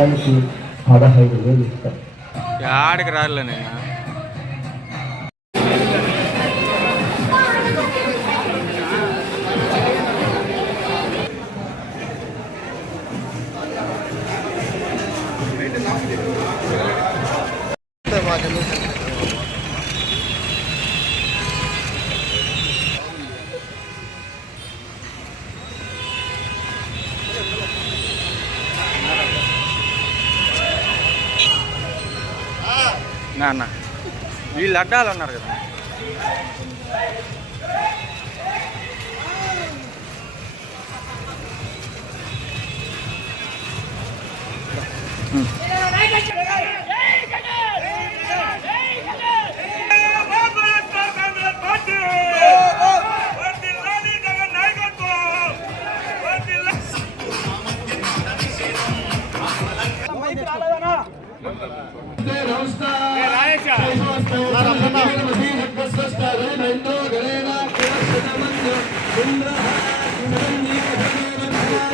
దానికి 15,000 ఇస్తారు. ఆడికి రాలే నేను అన్న వీళ్ళు అడ్డాలు అన్నారు కదా.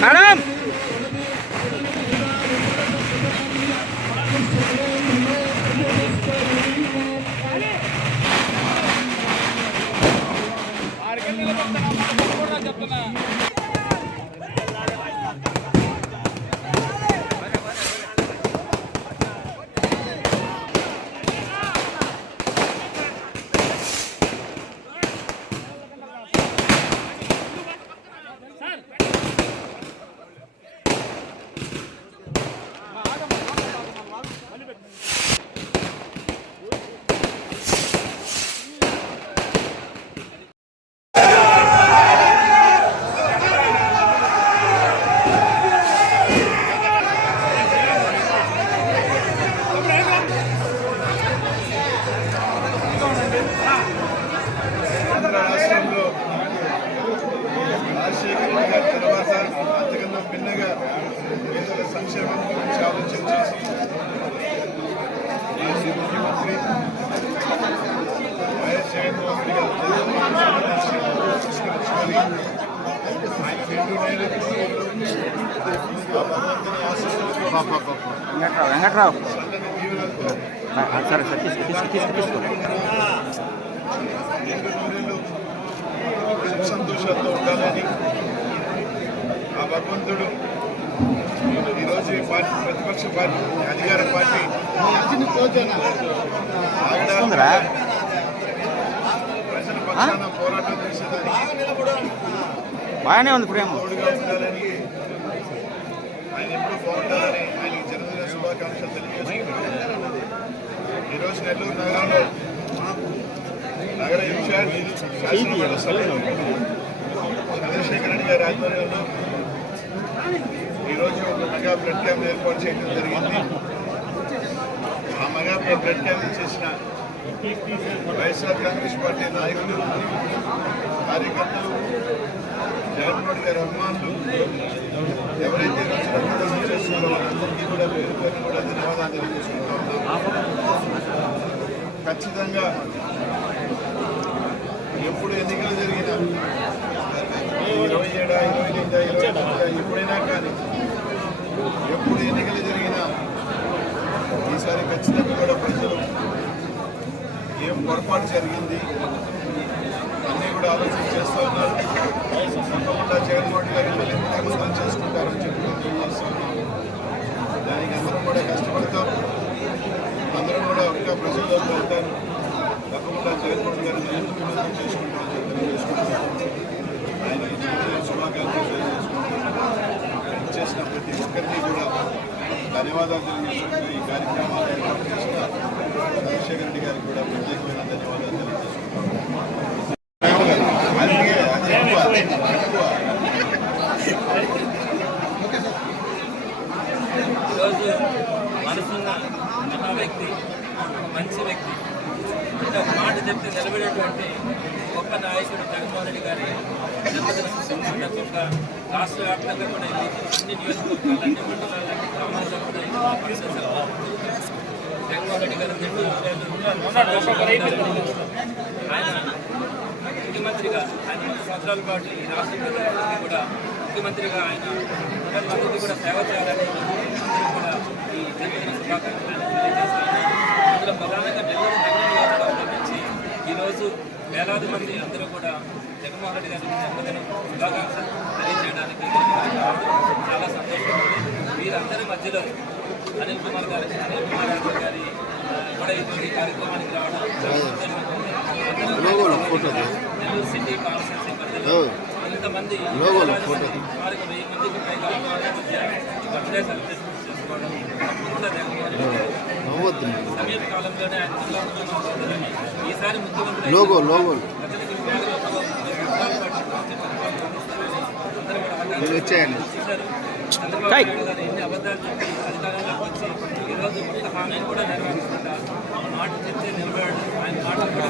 మేడం సంక్షేమం గురించి ఆలోచన చేసి ముఖ్యమంత్రి వైఎస్ జగన్మోహన్ రెడ్డి గారు పురస్కరించుకొని ఆయన వెంకట్రావు సంతోషాలతో ఉండాలని ఆ భగవంతుడు ఈరోజు ఈ పార్టీ ప్రతిపక్ష పార్టీ అధికార పార్టీ ప్రజల పక్షాన పోరాటం చేసేదానికి బాగానే ఉంది ప్రేమ తోడుగా ఉండాలని ఆయన ఎప్పుడు బాగుండాలని ఆయనకి జన్మదిన శుభాకాంక్షలు తెలియజేస్తున్నారు. ఈరోజు నెల్లూరు నగరంలో నగర ఇన్ఛార్జ్ శాసనమండలి సభ్యులు చంద్రశేఖర్ రెడ్డి గారి ఆధ్వర్యంలో ఈరోజు ఒక మెగా బ్లడ్ క్యాంప్ ఏర్పాటు చేయడం జరిగింది. ఆ మెగా బ్లడ్ క్యాంప్ చేసిన వైఎస్ఆర్ కాంగ్రెస్ పార్టీ నాయకులు, కార్యకర్తలు, జగన్మోహన్ గారి అభిమానులు ఎవరైతే రక్తదానం చేస్తున్నారో వాళ్ళందరికీ కూడా పేరు పేరు కూడా ధన్యవాదాలు తెలియజేసుకుంటూ ఉన్నాం. ఖచ్చితంగా ఎప్పుడు ఎన్నికలు జరిగినా 27, 28, 29 ఎప్పుడైనా కానీ ఎప్పుడు ఎన్నికలు జరిగినా ఈసారి ఖచ్చితంగా కూడా ప్రజలు ఏం పొరపాటు జరిగింది అన్నీ కూడా ఆలోచన చేస్తూ ఉన్నారు. తప్పకుండా జగన్మోహన్ గారు ముఖ్యమంత్రం చేసుకుంటారని చెప్పి తెలియజేస్తూ ఉన్నాం. దానికి అందరం కూడా కష్టపడతాం, అందరం కూడా ఇంకా ప్రజల్లోకి వెళ్తారు. తప్పకుండా జగన్మోహన్ గారిని ముఖ్యమంత్రం చేసుకుంటామని చెప్పి తెలియజేసుకుంటాం. ఆయన శుభాకాంక్షలు తెలియజేసుకుంటున్నాం. చేసిన ప్రతి ఒక్కరికి కూడా ధన్యవాదాలు తెలియజేసుకుంటూ ఈ కార్యక్రమాలు ఏర్పాటు చేసిన చంద్రశేఖర్ రెడ్డి గారికి కూడా ప్రత్యేకమైన ధన్యవాదాలు తెలియజేసుకుంటాం. ఈరోజు మనసున్న మహా వ్యక్తి, మంచి వ్యక్తి, అంటే ఒక మాట చెప్తే నిలబడేటువంటి గొప్ప నాయకుడు జగన్మోహన్ రెడ్డి గారి జన్మదిన సందర్భంగా రాష్ట్ర వ్యాప్తంగా కూడా అన్ని నియోజకవర్గాలు, అన్ని మండలాలు, అన్ని గ్రామాల్లో కూడా జగన్మోహన్ రెడ్డి గారు ఆయన ముఖ్యమంత్రిగా ఆయన 2 సంవత్సరాల పాటు ఈ రాష్ట్ర ప్రజలందరికీ కూడా ముఖ్యమంత్రిగా ఆయన ప్రజలందరికీ కూడా సేవ చేయాలని అందరూ కూడా లక్షలాది మంది అందరూ కూడా జగన్మోహన్ రెడ్డి గారి జన్మదిన శుభాకాంక్షలు తెలియజేయడానికి రావడం చాలా సంతోషం ఉంది. వీరందరి మధ్యలో అనిల్ కుమార్ యాదవ్ గారి కూడా ఈ కార్యక్రమానికి రావడం చాలా సంతోషంగా ఉంది. నెల్లూరు సిటీ కాన్స్టిట్యూన్సీ పరిధిలో ఇంతమంది సుమారుగా 1000 మందికి పైగా అభిమానుల మధ్య బర్త్డే సెలబ్రేషన్ చేసుకోవడం తప్పకుండా జగన్మోహన్ రెడ్డి గారు సమీప కాలంలోనే ఆయన జిల్లా ముఖ్యమంత్రి ఈసారి ముఖ్యమంత్రి ప్రజలకు చంద్రబాబు నాయుడు గారు ఎన్ని అబద్ధాలు చెప్పి అధికారంలోకి వచ్చి ఈరోజు మొత్త హామీని కూడా నెరవేర్చకుండా మాట చెప్తే నిలబడాడు. ఆయన మాట కూడా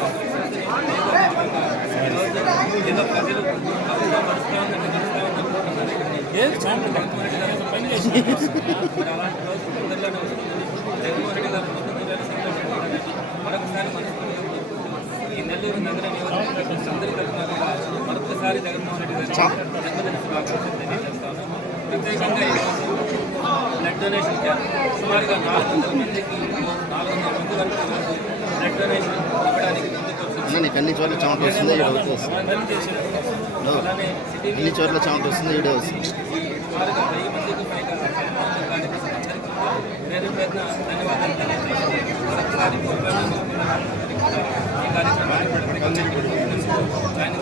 ఈరోజు ఏదో ప్రజలు అభివృద్ధి పరుస్తూ ఉందని గెలుస్తూ ఉందనుకుంటున్నారు. జగన్మోహన్ రెడ్డి గారు పని చేస్తున్నారు. మరి అలాంటి రోజు తొందరలోనే వస్తుందని జగన్మోహన్ రెడ్డి గారు ముందుకు సంతోషపడాలని మరొకసారి మనస్ఫూర్తిగా ఈ నెల్లూరు నగర నియోజకవర్గం అందరి తరఫున మరొకసారి జగన్మోహన్ రెడ్డి గారు జన్మదిన శుభాకాంక్షలు తెలియజేస్తాను. ప్రత్యేకంగా ఈరోజు బ్లడ్ డొనేషన్ క్యాంప్ సుమారుగా 400 మందికి 400 మంది వరకు బ్లడ్ డొనేషన్ ఇవ్వడానికి ముందుకు వచ్చింది. అన్ని చోట్ల చెమట వస్తుంది, అలానే సిటీ అన్ని చోట్ల చెమట వస్తుంది, వీడియో వస్తుంది. సుమారుగా 1000 మందికి పైగా కార్యక్రమాలందరికీ కూడా పేరు పేరున ధన్యవాదాలు తెలియజేస్తూ మరొకసారి ఈ కార్యక్రమాన్ని ప్రత్యేకంగా జాయిన్